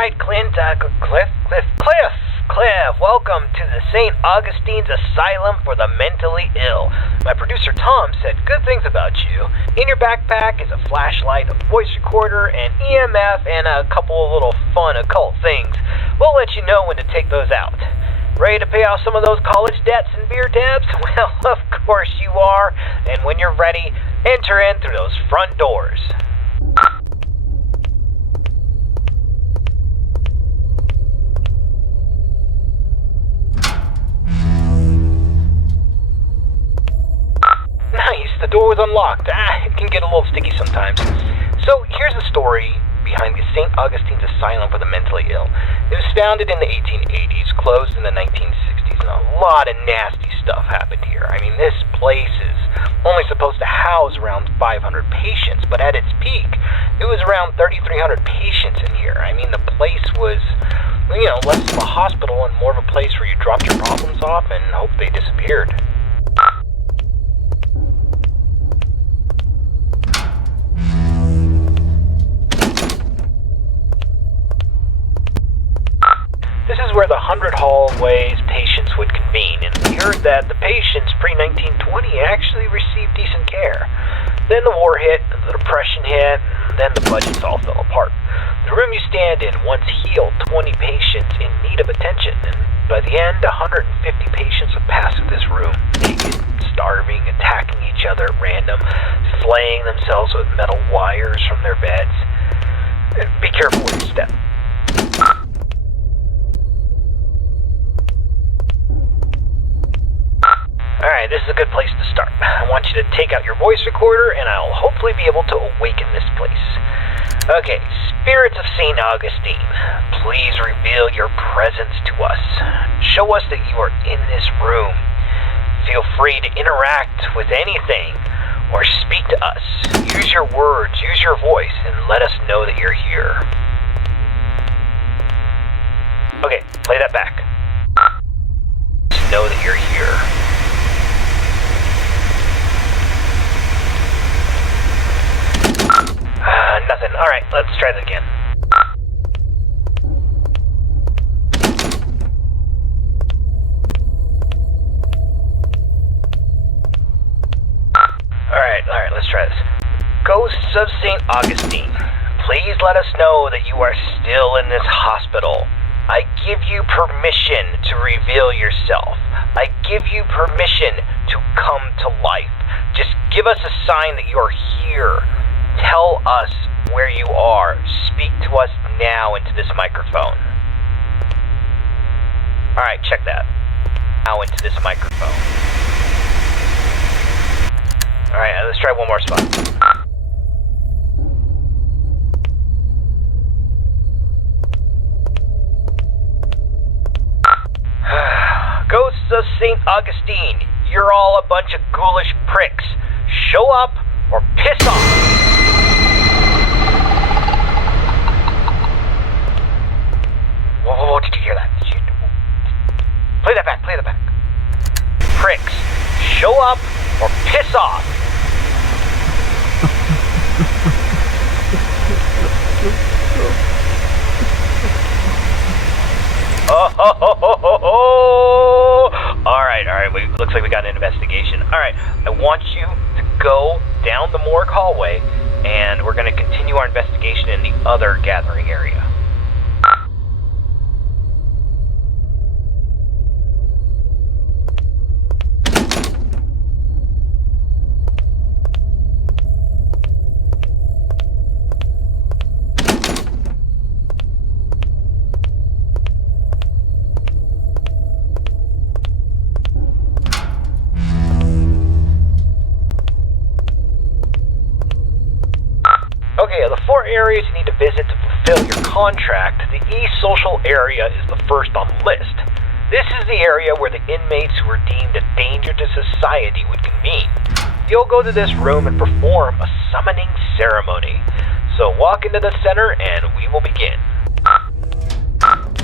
right, Clint, Cliff, welcome to the St. Augustine's Asylum for the Mentally Ill. My producer Tom said good things about you. In your backpack is a flashlight, a voice recorder, an EMF, and a couple of little fun occult things. We'll let you know when to take those out. Ready to pay off some of those college debts and beer tabs? Well, of course you are. And when you're ready, enter in through those front doors. Nice, the door was unlocked. It can get a little sticky sometimes. So here's the story behind the St. Augustine's Asylum for the Mentally Ill. It was founded in the 1880s, closed in the 1960s, and a lot of nasty stuff happened here. I mean, this place is only supposed to house around 500 patients, but at its peak, it was around 3,300 patients in here. I mean, the place was, less of a hospital and more of a place where you dropped your problems off and hoped they disappeared. This is where the 100 hallways patients would convene, and we heard that the patients pre-1920 actually received decent care. Then the war hit, the depression hit, then the budgets all fell apart. The room you stand in once healed 20 patients in need of attention, and by the end, 150 patients would pass through this room, naked, starving, attacking each other at random, flaying themselves with metal wires from their beds. Be careful where you step. Alright, this is a good place to start. I want you to take out your voice recorder and I'll hopefully be able to awaken this place. Okay, spirits of St. Augustine, please reveal your presence to us. Show us that you are in this room. Feel free to interact with anything or speak to us. Use your words, use your voice, and let us know that you're here. Okay, play that back. Know that you're here. Nothing. Alright, let's try that again. Alright, let's try this. Ghosts of St. Augustine, please let us know that you are still in this hospital. I give you permission to reveal yourself. I give you permission to come to life. Just give us a sign that you're here. Tell us where you are. Speak to us now into this microphone. Alright, check that. Now into this microphone. Alright, let's try one more spot. Ghosts of St. Augustine, you're all a bunch of ghoulish pricks. Show up or piss off. Whoa, did you hear that? Play that back. Pricks, show up or piss off. Alright, looks like we got an investigation. Alright, I want you to go down the morgue hallway, and we're going to continue our investigation in the other gathering area. Okay, the 4 areas you need to visit to fulfill your contract, the E-Social area is the first on the list. This is the area where the inmates who are deemed a danger to society would convene. You'll go to this room and perform a summoning ceremony. So walk into the center and we will begin.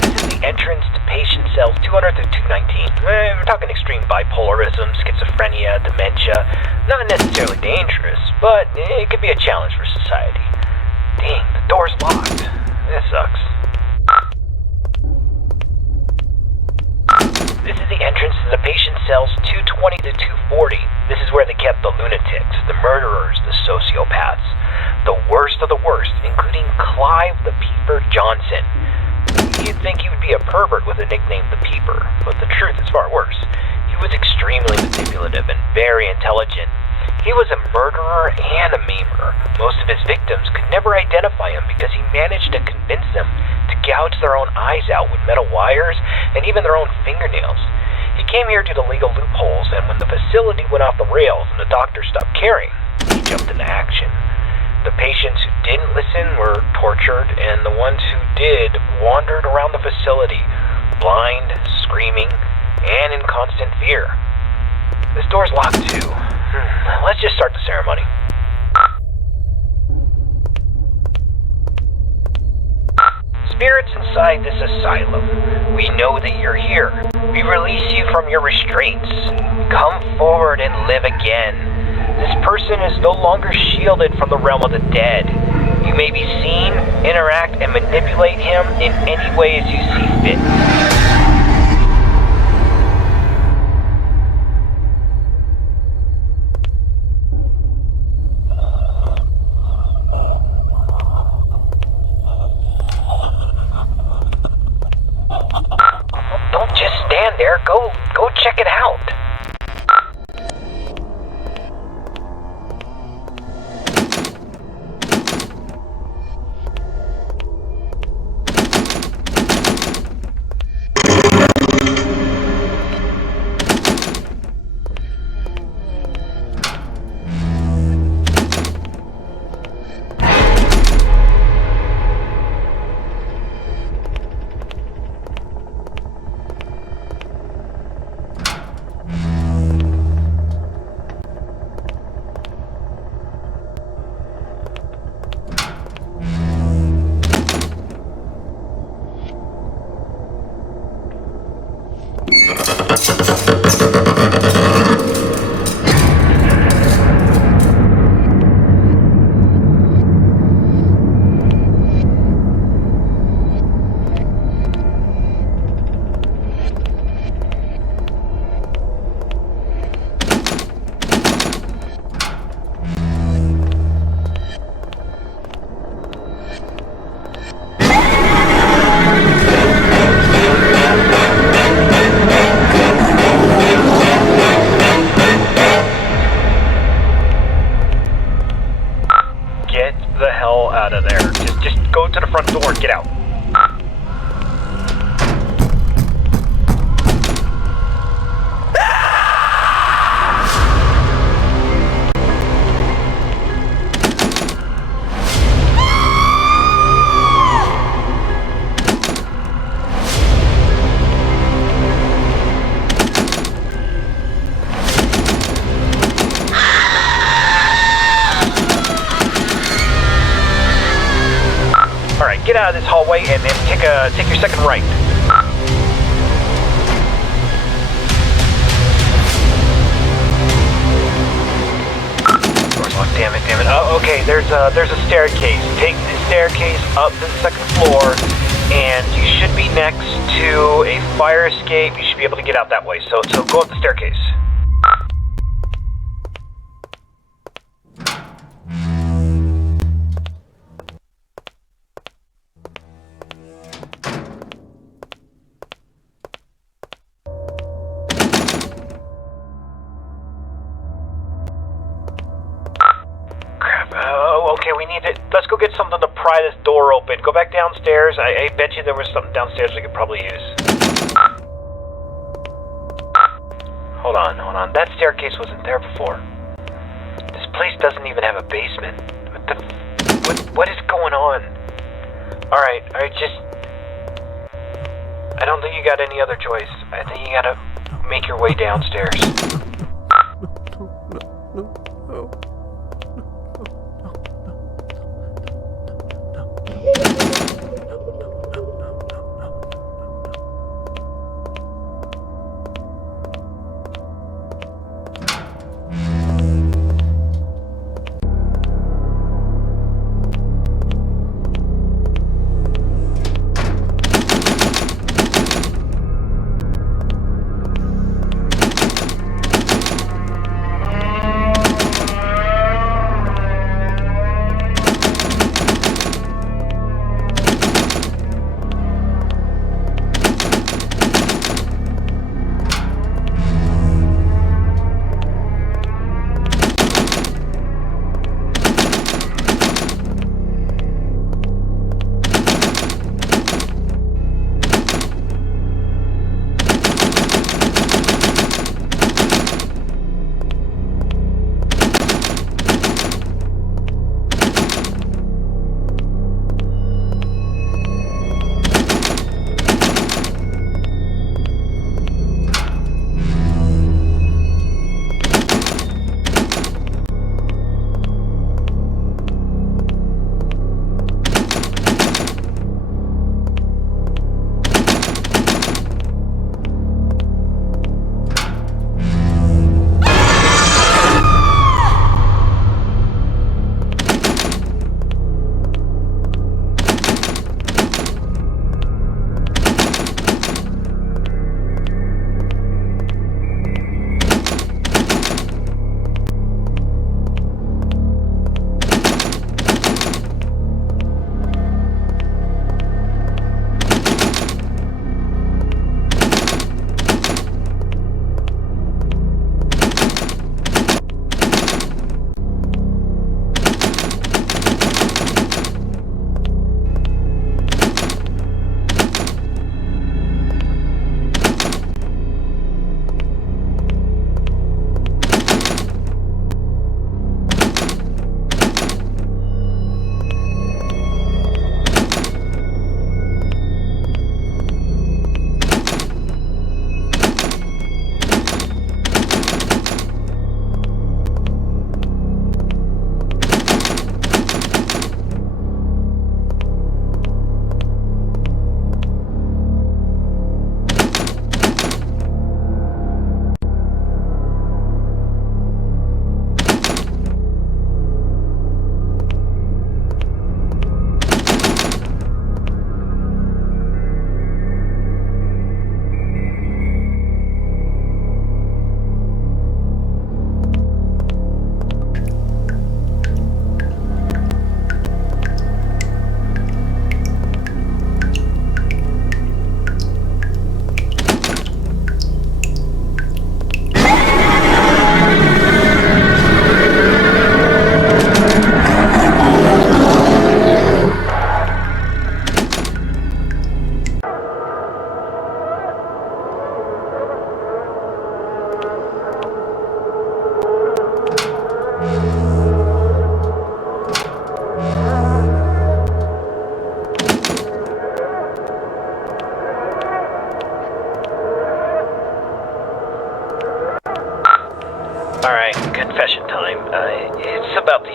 This is the entrance to patient cells 200 through 219. We're talking extreme bipolarism, schizophrenia, dementia. Not necessarily dangerous, but it could be a challenge for society. Dang, the door's locked. That sucks. This is the entrance to the patient cells 220 to 240. This is where they kept the lunatics, the murderers, the sociopaths, the worst of the worst, including Clive the Peeper Johnson. You'd think he would be a pervert with a nickname the Peeper, but the truth is far worse. He was extremely manipulative and very intelligent. He was a murderer and a maimer. Most of his victims could never identify him because he managed to convince them to gouge their own eyes out with metal wires and even their own fingernails. He came here due to legal loopholes, and when the facility went off the rails and the doctors stopped caring, he jumped into action. The patients who didn't listen were tortured, and the ones who did wandered around the facility, blind, screaming, and in constant fear. This door's locked too. Let's just start the ceremony. Spirits inside this asylum, we know that you're here. We release you from your restraints. Come forward and live again. This person is no longer shielded from the realm of the dead. You may be seen, interact, and manipulate him in any way as you see fit. Go check it out. Get out. Get out of this hallway and then take your second right. Door's locked. Damn it. Oh, okay. There's a staircase. Take the staircase up to the second floor, and you should be next to a fire escape. You should be able to get out that way. So go up the staircase. Okay, we need it. Let's go get something to pry this door open. Go back downstairs. I bet you there was something downstairs we could probably use. Hold on. That staircase wasn't there before. This place doesn't even have a basement. What is going on? Alright, just... I don't think you got any other choice. I think you gotta make your way downstairs. No.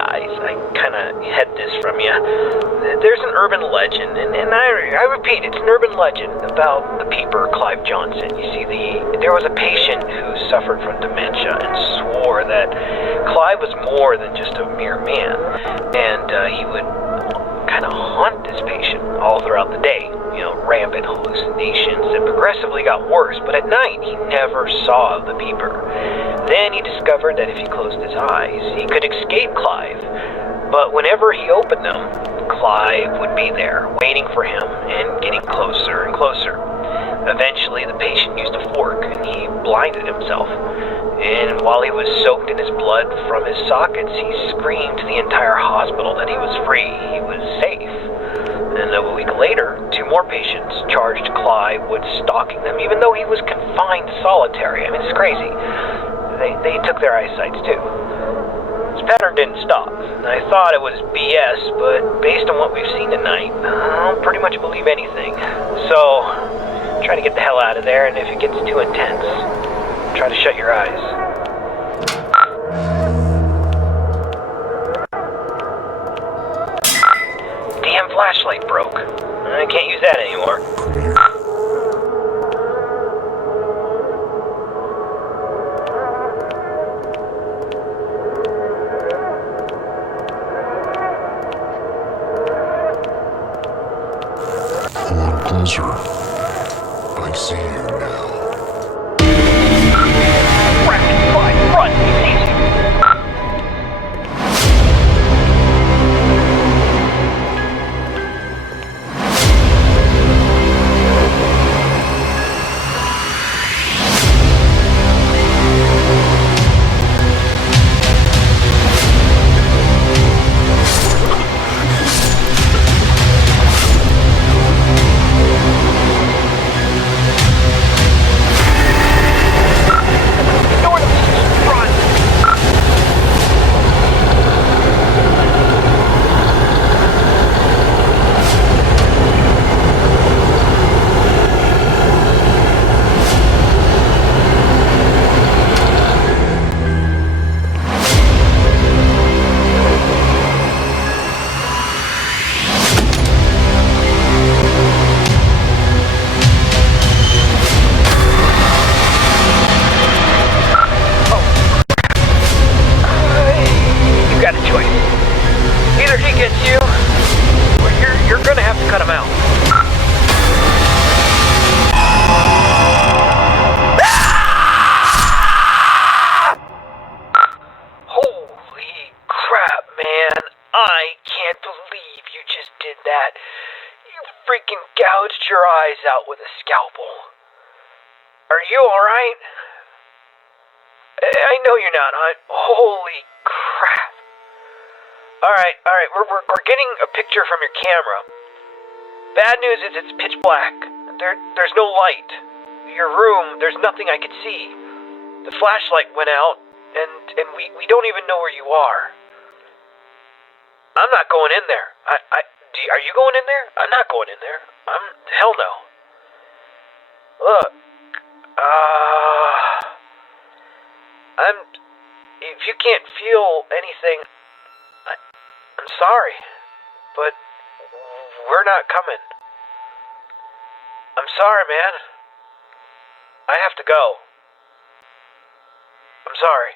guys, I kind of had this from you. There's an urban legend, and I repeat, it's an urban legend about the peeper Clive Johnson. You see, there was a patient who suffered from dementia and swore that Clive was more than just a mere man, and he would kind of haunt this patient all throughout the day. Rampant hallucinations that progressively got worse, but at night he never saw the peeper. Then he discovered that if he closed his eyes, he could escape Clive. But whenever he opened them, Clive would be there, waiting for him and getting closer and closer. Eventually, the patient used a fork and he blinded himself. And while he was soaked in his blood from his sockets, he screamed to the entire hospital that he was free, he was safe. And a week later, 2 more patients charged Clive with stalking them, even though he was confined solitary. I mean, it's crazy. They took their eyesights too. This pattern didn't stop. I thought it was BS, but based on what we've seen tonight, I'll pretty much believe anything. So, try to get the hell out of there, and if it gets too intense, try to shut your eyes. Damn flashlight broke. I can't use that anymore. Come on closer. I see you now. Run! He sees you! Freaking gouged your eyes out with a scalpel. Are you alright? I know you're not. Holy crap. Alright, we're getting a picture from your camera. Bad news is it's pitch black. There's no light. Your room, there's nothing I could see. The flashlight went out, and we don't even know where you are. I'm not going in there. Are you going in there? I'm not going in there. Hell no. Look, if you can't feel anything, I'm sorry, but we're not coming. I'm sorry, man. I have to go. I'm sorry.